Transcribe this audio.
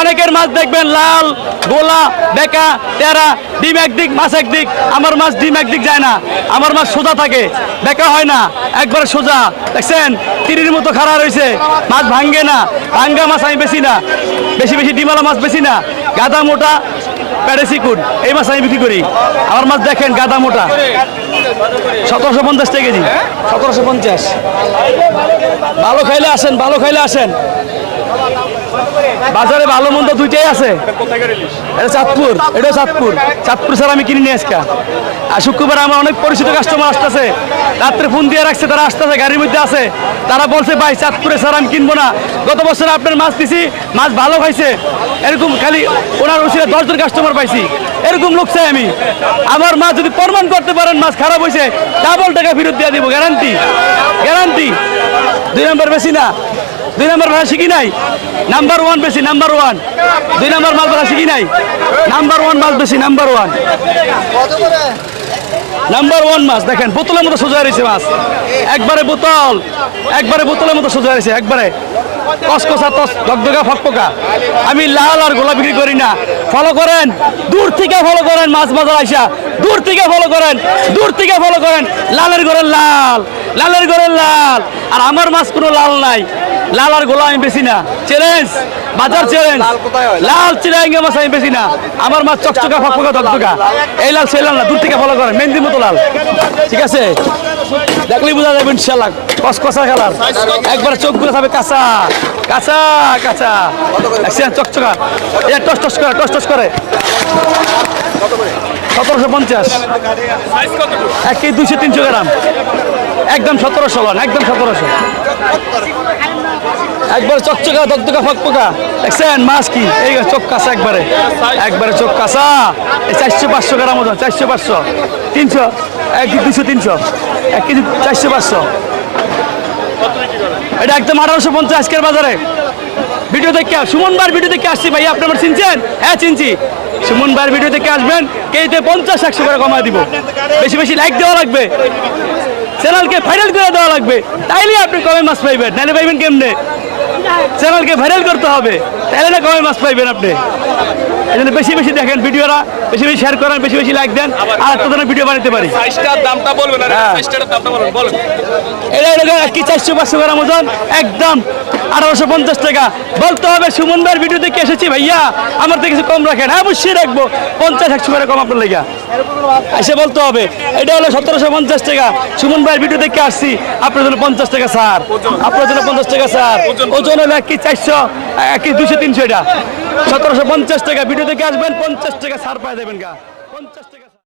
অনেকের মাছ দেখবেন, লাল, গোলা, বেকা তেরা ডিম একদিক, মাছ একদিক। আমার মাছ ডিম একদিক যায় না। আমার মাছ সোজা থাকে। বেকা হয় না। একবার সোজা। দেখছেন? তিরির মতো খাড়া রয়েছে। মাছ ভাঙ্গে না। ভাঙ্গা মাছ আমি বেশি না। বেশি বেশি ডিমালা মাছ বেশি না। গাদা মোটা প্যাডে চিকুন। এই মাছ আমি বিক্রি করি। আমার মাছ দেখেন, গাদা মোটা। সতেরোশো পঞ্চাশ টাকা কেজি। সতেরোশো পঞ্চাশ। ভালো খাইলে আসেন, ভালো খাইলে আসেন। বাজারে ভালো মন্দ দুইটাই আছে। এটা চাঁদপুর এটা চাঁদপুর। চাঁদপুর স্যার আমি কিনে নিয়ে আজকে। আর শুক্রবার আমার অনেক পরিচিত কাস্টমার আসতেছে। রাত্রে ফোন দিয়ে রাখছে, তারা আসতেছে, গাড়ির মধ্যে আছে। তারা বলছে, ভাই, চাঁদপুরে স্যার আমি কিনবো না। গত বছর আপনার মাছ দিছি, মাছ ভালো খাইছে এরকম খালি ওনার ওসিলে দশজন কাস্টমার পাইছি। এরকম লোক চাই আমি। আমার মাছ যদি প্রমাণ করতে পারেন মাছ খারাপ হয়েছে ডাবল টাকা ফেরত দিয়ে দিব গ্যারান্টি গ্যারান্টি দুই নম্বর বেশি না। দুই নম্বর ভাড়া শিখি নাই? নাম্বার ওয়ান বেশি নাম্বার ওয়ান দুই নম্বর মাল ভাড়া শিখি নাই? নাম্বার ওয়ান মাছ বেশি নাম্বার ওয়ান নাম্বার ওয়ান মাছ, দেখেন, বোতলের মতো সোজা রয়েছে মাছ। একবারে বোতল, একবারে বোতলের মতো সোজা রয়েছে, একবারে। কসকসা, তস দগদগা ফকপকা আমি লাল আর গোলা বিক্রি করি না। ফলো করেন, দূর থেকে ফলো করেন মাছ বাজার আইসা। দূর থেকে ফলো করেন, দূর থেকে ফলো করেন। লালের ঘরের লাল, লালের ঘরের লাল। আর আমার মাছ কোনো লাল নাই। লাল আর গোলা আমি বেশি না। চ্যালেঞ্জ বাজার চ্যালেঞ্জ লাল চিরাঙ্গা মাছ আমি বেশি না। আমার মাছ চকচকা ফকফকা দগদগা এই লাল সেই লাল না। দূর থেকে ফলো করেন মেহেন্দির মতো লাল। ঠিক আছে? দেখলেই বোঝা যাবে ইনশাল্লাহ কসকসা খেলার একবার চোখগুলো থাকবে কাঁচা। কাঁচা কাঁচা। দেখছেন চকচকা। এটা টস টস করে টস টস করে। সতেরোশো পঞ্চাশ। এক কেজি দুইশো তিনশো গ্রাম। একদম সতেরোশো লন, একদম সতেরোশো। একবারে চকচকা দকদকা ফকফকা দেখছেন, মাছ কি? এই চোখ কাঁচা একবারে। একবারে চোখ কাঁচা এই চারশো পাঁচশো গ্রাম ওজন, চারশো পাঁচশো। তিনশো এক দুশো তিনশো। এক কেজি চারশো পাঁচশো। এটা একদম আঠারোশো পঞ্চাশ আজকের বাজারে। ভিডিও দেখে সুমন বার ভিডিও দেখে আসছি ভাই, আপনি আমার চিনছেন? হ্যাঁ চিনছি। সুমন বার ভিডিও দেখে আসবেন কেজিতে পঞ্চাশ, একশো করে কমায় দিব। বেশি বেশি লাইক দেওয়া লাগবে। চ্যানেলকে ফাইনাল করে দেওয়া লাগবে। তাইলে আপনি কমে মাছ পাইবেন, নাহলে পাইবেন কেমনে? চ্যানেলকে ভাইরাল করতে হবে। তাহলে না কমে মাছ পাইবেন আপনি। এই জন্য বেশি বেশি দেখেন ভিডিওটা বেশি বেশি শেয়ার করেন বেশি বেশি লাইক দেন আর একটা জন্য ভিডিও বানাতে পারি। দামটা বলবেন আর হ্যাঁ। এটা কি চারশো পাঁচশো গ্রাম ওজন? একদম আঠারোশো পঞ্চাশ টাকা। বলতে হবে সুমন ভাইয়ের ভিডিও দেখে এসেছি ভাইয়া। আমার থেকে কিছু কম রাখেন। হ্যাঁ অবশ্যই রাখব। পঞ্চাশ একশো করে কম আপনার লেগা। এসে বলতে হবে এটা হলো সতেরোশো পঞ্চাশ টাকা। সুমন ভাইয়ের ভিডিও দেখে আসছি। আপনার জন্য পঞ্চাশ টাকা স্যার। আপনার জন্য পঞ্চাশ টাকা স্যার। ওজন হলো এক কি চারশো এক কি দুশো, তিনশো এটা? সতেরোশো পঞ্চাশ টাকা। ভিডিও থেকে আসবেন, পঞ্চাশ টাকা সার পাই দেবেন গা। পঞ্চাশ